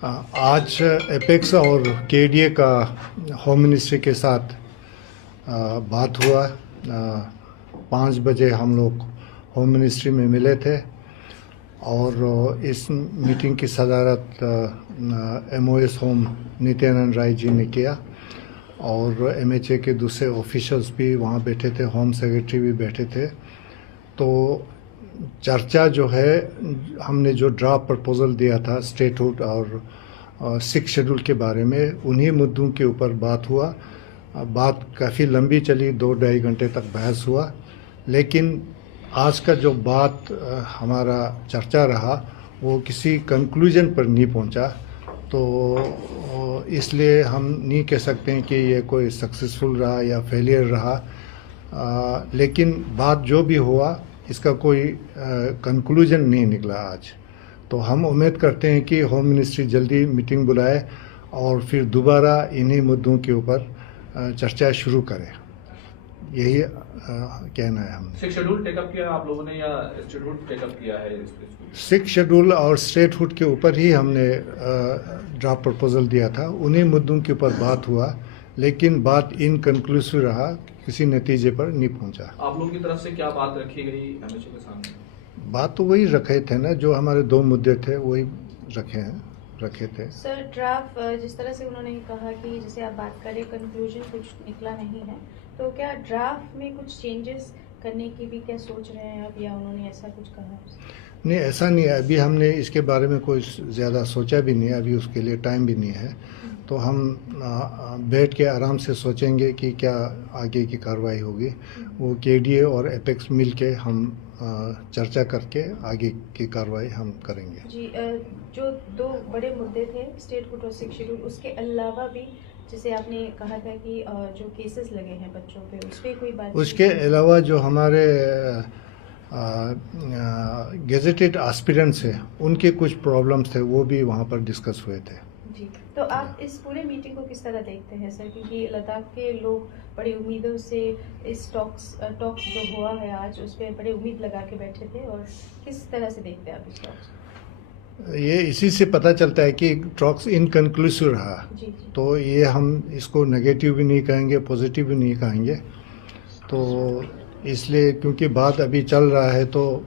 आज एपेक्स और केडीए का होम मिनिस्ट्री के साथ बात हुआ। 5 बजे हम लोग होम मिनिस्ट्री में मिले थे और इस मीटिंग की सदारत MOS होम नित्यानंद राय जी ने किया और MHA के दूसरे ऑफिशियल्स भी वहाँ बैठे थे, होम सेक्रेटरी भी बैठे थे। तो चर्चा जो है, हमने जो ड्राफ्ट प्रपोजल दिया था स्टेटहुड और 6 शेड्यूल के बारे में, उन्हीं मुद्दों के ऊपर बात हुआ। बात काफ़ी लंबी चली, 2-2.5 घंटे तक बहस हुआ, लेकिन आज का जो बात हमारा चर्चा रहा वो किसी कंक्लूजन पर नहीं पहुंचा। तो इसलिए हम नहीं कह सकते हैं कि ये कोई सक्सेसफुल रहा या फेलियर रहा, लेकिन बात जो भी हुआ इसका कोई कंक्लूजन नहीं निकला आज। तो हम उम्मीद करते हैं कि होम मिनिस्ट्री जल्दी मीटिंग बुलाए और फिर दोबारा इन्हीं मुद्दों के ऊपर चर्चा शुरू करें। यही कहना है हमने। 6 शेड्यूल टेकअप किया आप लोगों ने या स्टेटहुड टेकअप किया है? 6 शेड्यूल और स्टेटहुड के ऊपर ही हमने ड्राफ्ट प्रपोजल दिया था, उन्हीं मुद्दों के ऊपर बात हुआ, लेकिन बात इनकन्क्लूसिव रहा, किसी नतीजे पर नहीं पहुंचा। आप लोगों की तरफ से क्या बात रखी गई MHA के सामने? बात तो वही रखे थे ना, जो हमारे 2 मुद्दे थे वही रखे थे। सर, ड्राफ्ट जिस तरह से उन्होंने कहा कि जैसे आप बात करें कंक्लूजन कुछ निकला नहीं है, तो क्या ड्राफ्ट में कुछ चेंजेस करने की भी क्या सोच रहे हैं अब, या उन्होंने ऐसा कुछ कहा? नहीं, ऐसा नहीं है। अभी हमने इसके बारे में कोई ज़्यादा सोचा भी नहीं है, अभी उसके लिए टाइम भी नहीं है। तो हम बैठ के आराम से सोचेंगे कि क्या आगे की कार्रवाई होगी। वो KDA और एपेक्स मिल के हम चर्चा करके आगे की कार्रवाई हम करेंगे। जी, जो 2 बड़े मुद्दे थे स्टेटहुड और 6 शेड्यूल, उसके अलावा भी जैसे आपने कहा था कि जो केसेस लगे हैं बच्चों पे, उस पर कोई बात? उसके अलावा जो हमारे गेजेटेड एस्पिरेंट्स हैं, उनके कुछ प्रॉब्लम्स थे, वो भी वहाँ पर डिस्कस हुए थे। जी, तो आप इस पूरे मीटिंग को किस तरह देखते हैं सर? क्योंकि लद्दाख के लोग बड़ी उम्मीदों से इस टॉक जो हुआ है आज, उस पर बड़ी उम्मीद लगा के बैठे थे, और किस तरह से देखते हैं आप इस टॉक्स? ये इसी से पता चलता है कि टॉक्स इनकन्क्लूसिव रहा। जी। तो ये हम इसको नेगेटिव भी नहीं कहेंगे, पॉजिटिव भी नहीं कहेंगे। तो इसलिए क्योंकि बात अभी चल रहा है, तो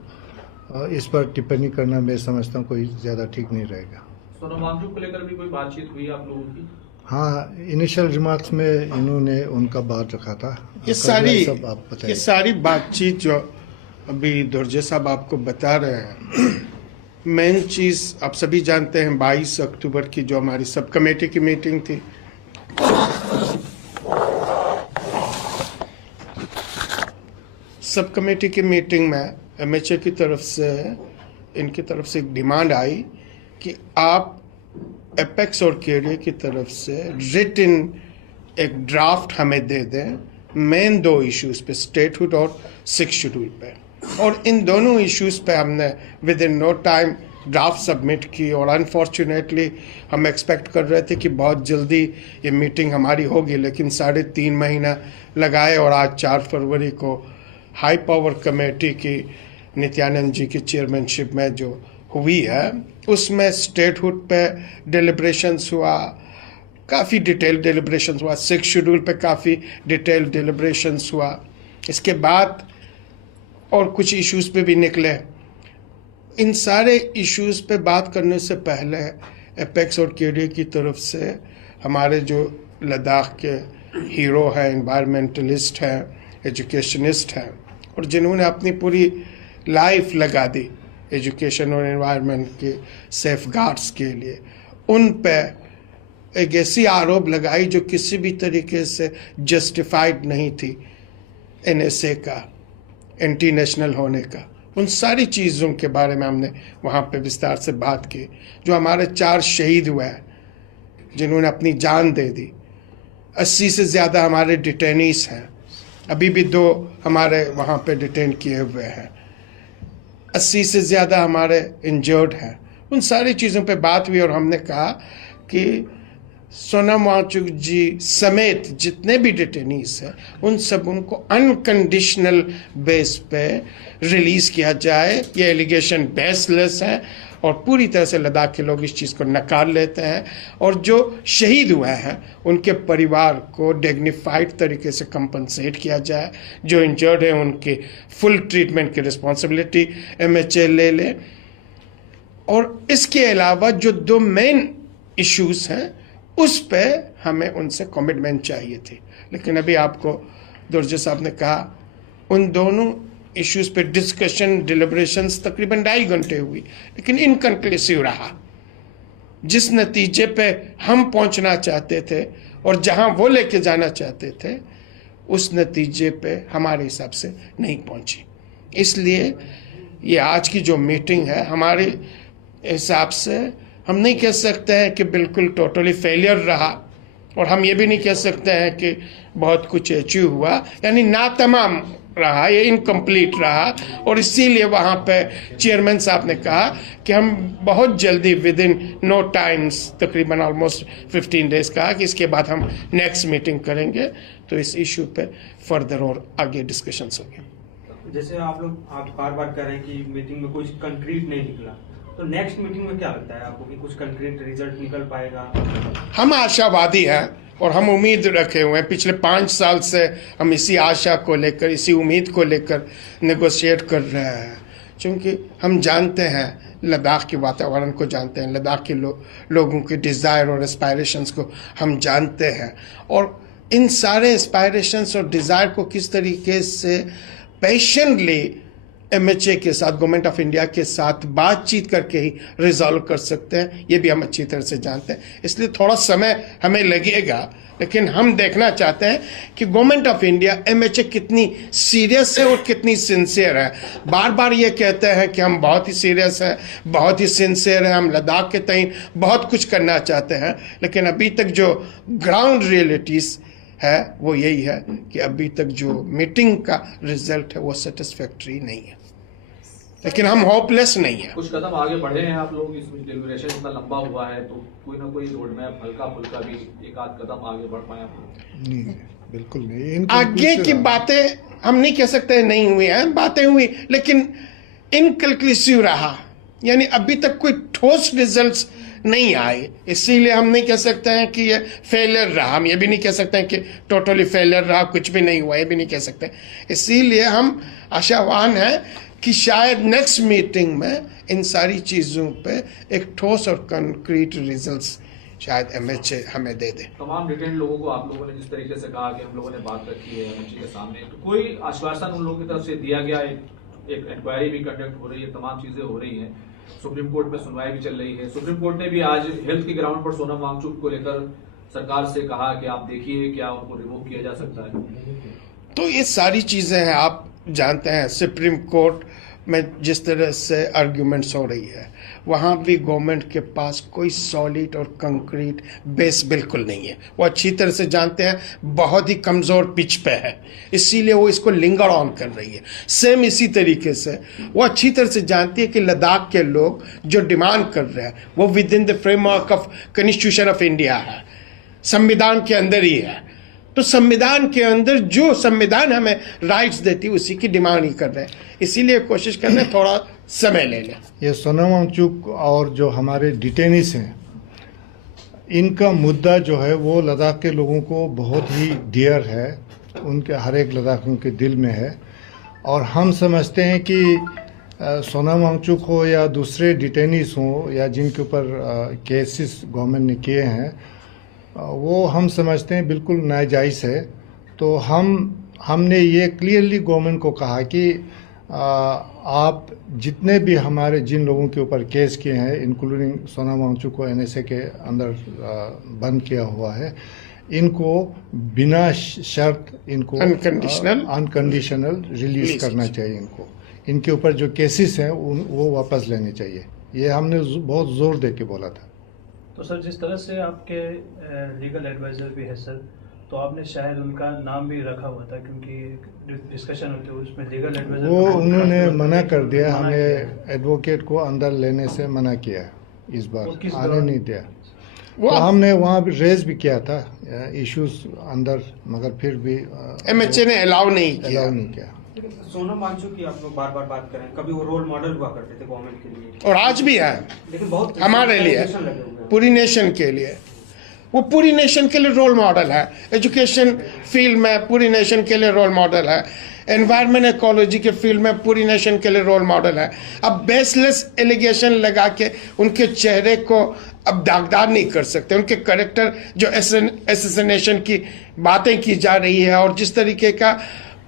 इस पर टिप्पणी करना मैं समझता हूँ कोई ज़्यादा ठीक नहीं रहेगा। सोनम वांगचुक को लेकर भी कोई बातचीत हुई आप लोगों की? हाँ, इनिशियल रिमार्क्स में इन्होंने उनका बात रखा था। ये सारी बातचीत जो अभी दुर्जे साहब आपको बता रहे हैं, मेन चीज़ आप सभी जानते हैं 22 अक्टूबर की जो हमारी सब कमेटी की मीटिंग थी, सब कमेटी की मीटिंग में MHA की तरफ से, इनकी तरफ से एक डिमांड आई कि आप एपेक्स और KDA की तरफ से रिटन एक ड्राफ्ट हमें दे दें मेन 2 इश्यूज पे, स्टेटहुड और 6 शेड्यूल पे। और इन दोनों इश्यूज पे हमने within no time draft submit की, और अनफॉर्चुनेटली हम एक्सपेक्ट कर रहे थे कि बहुत जल्दी ये मीटिंग हमारी होगी, लेकिन 3.5 महीना लगाए, और आज 4 फरवरी को हाई पावर कमेटी की नित्यानंद जी की चेयरमैनशिप में जो हुई है, उसमें स्टेटहुड पे डिलिब्रेशंस हुआ, काफ़ी डिटेल डिलिब्रेशंस हुआ, 6 शेड्यूल पे काफ़ी डिटेल डिलिब्रेशंस हुआ। इसके बाद और कुछ इश्यूज पे भी निकले। इन सारे इश्यूज पे बात करने से पहले एपेक्स और KDA की तरफ से हमारे जो लद्दाख के हीरो हैं, एनवायरमेंटलिस्ट हैं, एजुकेशनिस्ट हैं, और जिन्होंने अपनी पूरी लाइफ लगा दी एजुकेशन और एनवायरनमेंट के सेफ गार्ड्स के लिए, उन पे एक ऐसी आरोप लगाई जो किसी भी तरीके से जस्टिफाइड नहीं थी NSA का, एंटी नेशनल होने का। उन सारी चीज़ों के बारे में हमने वहाँ पे विस्तार से बात की। जो हमारे 4 शहीद हुए हैं जिन्होंने अपनी जान दे दी, 80 से ज़्यादा हमारे डिटेनीस हैं, अभी भी 2 हमारे वहाँ पे डिटेन किए हुए हैं, 80 से ज़्यादा हमारे इंजर्ड हैं। उन सारी चीज़ों पे बात हुई और हमने कहा कि सोनम वांगचुक जी समेत जितने भी डिटेनीस हैं उन सब उनको अनकंडीशनल बेस पे रिलीज़ किया जाए। ये एलिगेशन बेसलेस है और पूरी तरह से लद्दाख के लोग इस चीज़ को नकार लेते हैं और जो शहीद हुए हैं उनके परिवार को डिग्निफाइड तरीके से कंपनसेट किया जाए, जो इंजर्ड है उनके फुल ट्रीटमेंट की रिस्पॉन्सिबिलिटी MHA ले ले। और इसके अलावा जो 2 मेन इश्यूज हैं उस पे हमें उनसे कमिटमेंट चाहिए थी, लेकिन अभी आपको दुर्जे साहब ने कहा उन दोनों इश्यूज पे डिस्कशन डिलिब्रेशंस तकरीबन 2.5 घंटे हुई, लेकिन इनकंक्लूसिव रहा। जिस नतीजे पे हम पहुंचना चाहते थे और जहां वो लेके जाना चाहते थे उस नतीजे पे हमारे हिसाब से नहीं पहुंची। इसलिए ये आज की जो मीटिंग है हमारे हिसाब से हम नहीं कह सकते हैं कि बिल्कुल टोटली फेलियर रहा, और हम ये भी नहीं कह सकते हैं कि बहुत कुछ अचीव हुआ, यानी ना तमाम रहा, ये इनकम्प्लीट रहा। और इसीलिए वहाँ पे चेयरमैन साहब ने कहा कि हम बहुत जल्दी विद इन नो टाइम्स, तकरीबन ऑलमोस्ट 15 डेज कहा कि इसके बाद हम नेक्स्ट मीटिंग करेंगे, तो इस इशू पे फर्दर और आगे डिस्कशंस होंगे। जैसे आप बार बार कह रहे हैं कि मीटिंग में कुछ कंक्रीट नहीं निकला, तो नेक्स्ट मीटिंग में क्या लगता है आपको कि कुछ कंक्रीट रिजल्ट निकल पाएगा? हम आशावादी हैं और हम उम्मीद रखे हुए हैं। पिछले 5 साल से हम इसी आशा को लेकर, इसी उम्मीद को लेकर नेगोशिएट कर रहे हैं, क्योंकि हम जानते हैं लद्दाख के वातावरण को जानते हैं, लद्दाख के लोगों के डिज़ायर और एस्पायरेशंस को हम जानते हैं, और इन सारे एस्पायरेशंस और डिज़ायर को किस तरीके से पेशेंटली MHA के साथ, गवर्नमेंट ऑफ इंडिया के साथ बातचीत करके ही रिजॉल्व कर सकते हैं, ये भी हम अच्छी तरह से जानते हैं। इसलिए थोड़ा समय हमें लगेगा, लेकिन हम देखना चाहते हैं कि गवर्नमेंट ऑफ इंडिया MHA कितनी सीरियस है और कितनी सिंसियर है। बार बार ये कहते हैं कि हम बहुत ही सीरियस हैं, बहुत ही सिंसियर हैं, हम लद्दाख के तईन बहुत कुछ करना चाहते हैं, लेकिन अभी तक जो ग्राउंड रियलिटीज़ है वो यही है कि अभी तक जो मीटिंग का रिजल्ट है वो सेटिस्फैक्टरी नहीं है, लेकिन हम होपलेस नहीं है। कुछ कदम आगे बढ़े हैं आप लोग, इस डिलिब्रेशन इतना लंबा हुआ है तो कोई ना कोई रोड मैप हल्का फुल्का भी एक आध कदम आगे बढ़ पाए आप लोग? नहीं, बिल्कुल नहीं। आगे की बातें हम नहीं कह सकते नहीं हुई हैं, बातें हुई लेकिन इनकंक्लूसिव रहा, यानी अभी तक कोई ठोस रिजल्ट्स नहीं आए। इसीलिए हम नहीं कह सकते हैं कि ये फेलियर रहा, हम ये भी नहीं कह सकते हैं कि टोटली फेलियर रहा, कुछ भी नहीं हुआ, ये भी नहीं कह सकते। इसीलिए हम आशावान हैं कि शायद नेक्स्ट मीटिंग में इन सारी चीज़ों पे एक ठोस और कंक्रीट रिजल्ट्स शायद MHA हमें दे दे। तमाम डिटेन लोगों को आप लोगों ने जिस तरीके से कहा कि हम लोगों ने बात रखी है MHA के सामने, तो कोई आश्वासन उन लोगों की तरफ से दिया गया? एक इंक्वायरी भी कंडक्ट हो रही है, तमाम चीजें हो रही हैं, सुप्रीम कोर्ट में सुनवाई भी चल रही है। सुप्रीम कोर्ट ने भी आज हेल्थ के ग्राउंड पर सोनम वांगचुक को लेकर सरकार से कहा कि आप देखिए क्या उनको रिमूव किया जा सकता है। तो ये सारी चीज़ें हैं, आप जानते हैं सुप्रीम कोर्ट में जिस तरह से आर्ग्यूमेंट्स हो रही है, वहाँ भी गवर्नमेंट के पास कोई सॉलिड और कंक्रीट बेस बिल्कुल नहीं है। वो अच्छी तरह से जानते हैं बहुत ही कमज़ोर पिच पे है, इसीलिए वो इसको लिंगर ऑन कर रही है। सेम इसी तरीके से वो अच्छी तरह से जानती है कि लद्दाख के लोग जो डिमांड कर रहे हैं वो with in the framework of constitution of India है, संविधान के अंदर ही है। तो संविधान के अंदर जो संविधान हमें राइट्स देती है उसी की डिमांड ही कर रहे हैं, इसीलिए कोशिश कर रहे हैं थोड़ा समय ले लें। ये सोनम वांगचुक और जो हमारे डिटेनीस हैं, इनका मुद्दा जो है वो लद्दाख के लोगों को बहुत ही डियर है, उनके हर एक लद्दाखियों के दिल में है। और हम समझते हैं कि सोनम वांगचुक हो या दूसरे डिटेनीस हों या जिनके ऊपर केसेस गवर्नमेंट ने किए हैं, वो हम समझते हैं बिल्कुल नाजायज़ है। तो हमने ये क्लियरली गवर्नमेंट को कहा कि आप जितने भी हमारे जिन लोगों के ऊपर केस किए हैं, इंक्लूडिंग सोनम वांगचुक को NSA के अंदर बंद किया हुआ है, इनको बिना शर्त इनको अनकंडीशनल रिलीज करना चाहिए। इनको इनके ऊपर जो केसेस हैं वो वापस लेने चाहिए, ये हमने बहुत जोर दे के बोला था। तो सर, जिस तरह से आपके लीगल एडवाइज़र भी है सर, तो आपने शायद उनका नाम भी रखा हुआ था, क्योंकि डिस्कशन होते हुए उसमें लीगल एडवाइज़र वो उन्होंने मना कर दिया, हमें एडवोकेट को अंदर लेने से मना किया, इस बार आने नहीं दिया। तो हमने वहाँ भी रेज भी किया था इश्यूज अंदर, मगर फिर भी MHA ने अलाउ नहीं किया। लेकिन सोनम वांगचुक की आप लोग बार बार बात करें, कभी वो रोल मॉडल हुआ करते थे गवर्नमेंट के लिए, और आज भी है, लेकिन बहुत हमारे लिए, allegation लगे हुए हैं। पूरी नेशन के लिए। वो पूरी नेशन के लिए रोल मॉडल है, एजुकेशन फील्ड में पूरी नेशन के लिए रोल मॉडल है, एनवायरमेंट इकोलॉजी के फील्ड में पूरी नेशन के लिए रोल मॉडल है। अब बेसलेस एलिगेशन लगा के उनके चेहरे को अब दागदार नहीं कर सकते। उनके करेक्टर जो एसेसिनेशन की बातें की जा रही है और जिस तरीके का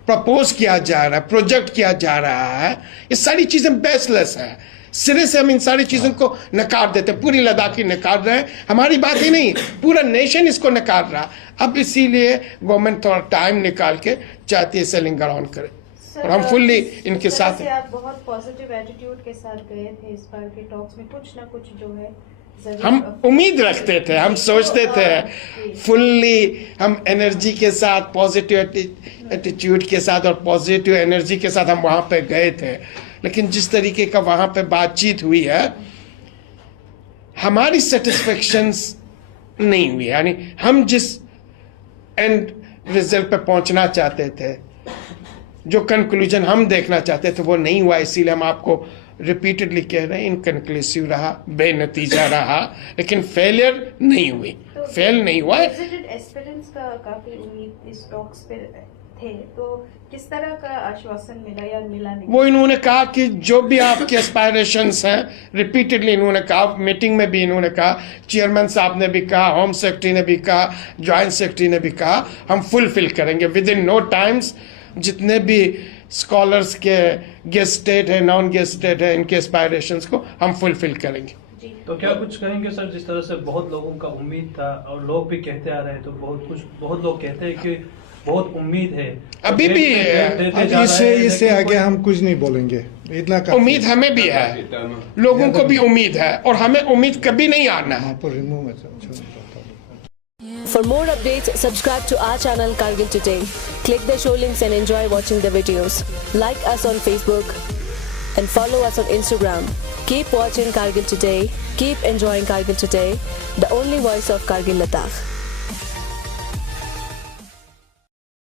प्रपोज किया जा रहा है, प्रोजेक्ट किया जा रहा है, ये सारी चीजें बेसलेस है। सिरे से हम इन सारी चीजों को नकार देते, पूरी लद्दाखी नकार रहे हैं। हमारी बात ही नहीं, पूरा नेशन इसको नकार रहा। अब इसीलिए गवर्नमेंट थोड़ा टाइम निकाल के चाहती है सेलिंग ग्राउंड करे, और हम फुल्ली इनके साथ। आप बहुत पॉजिटिव एटीट्यूड के साथ गए थे इस बार के टॉक्स में, कुछ ना कुछ जो है हम उम्मीद रखते थे, हम सोचते थे फुल्ली, हम एनर्जी के साथ, पॉजिटिव एटीट्यूड के साथ और पॉजिटिव एनर्जी के साथ हम वहां पे गए थे। लेकिन जिस तरीके का वहां पे बातचीत हुई है, हमारी सेटिस्फेक्शंस नहीं हुई। यानी हम जिस एंड रिजल्ट पे पहुंचना चाहते थे, जो कंक्लूजन हम देखना चाहते थे, वो नहीं हुआ। इसीलिए हम आपको रिपीटेडली कह रहे हैं, इनकंक्लूसिव रहा, बेनतीजा रहा, लेकिन फेलियर नहीं हुई, फेल नहीं हुआ। एस्पिरेंट्स का काफी उम्मीद इस टॉक्स पे थे, तो किस तरह का आश्वासन मिला या मिला नहीं? वो इन्होंने कहा कि जो भी आपके एस्पायरेशंस हैं, रिपीटेडली इन्होंने कहा, मीटिंग में भी इन्होंने कहा, चेयरमैन साहब ने भी कहा, होम सेक्रेटरी ने भी कहा, ज्वाइंट सेक्रेटरी ने भी कहा, हम फुलफिल करेंगे विद इन नो टाइम्स। जितने भी स्कॉलर्स के गेस्ट स्टेट है, नॉन गेस्ट स्टेट है, इनके एस्पायरेशंस को हम फुलफिल करेंगे। तो क्या कुछ कहेंगे सर, जिस तरह से बहुत लोगों का उम्मीद था और लोग भी कहते आ रहे हैं, तो बहुत लोग कहते हैं कि बहुत उम्मीद है, अभी भी अब इससे आगे हम कुछ नहीं बोलेंगे, इतना उम्मीद हमें भी है, लोगों को भी उम्मीद है, और हमें उम्मीद कभी नहीं आना है। For more updates, subscribe to our channel Kargil Today. Click the show links and enjoy watching the videos. Like us on Facebook and follow us on Instagram. Keep watching Kargil Today. Keep enjoying Kargil Today, the only voice of Kargil Ladakh.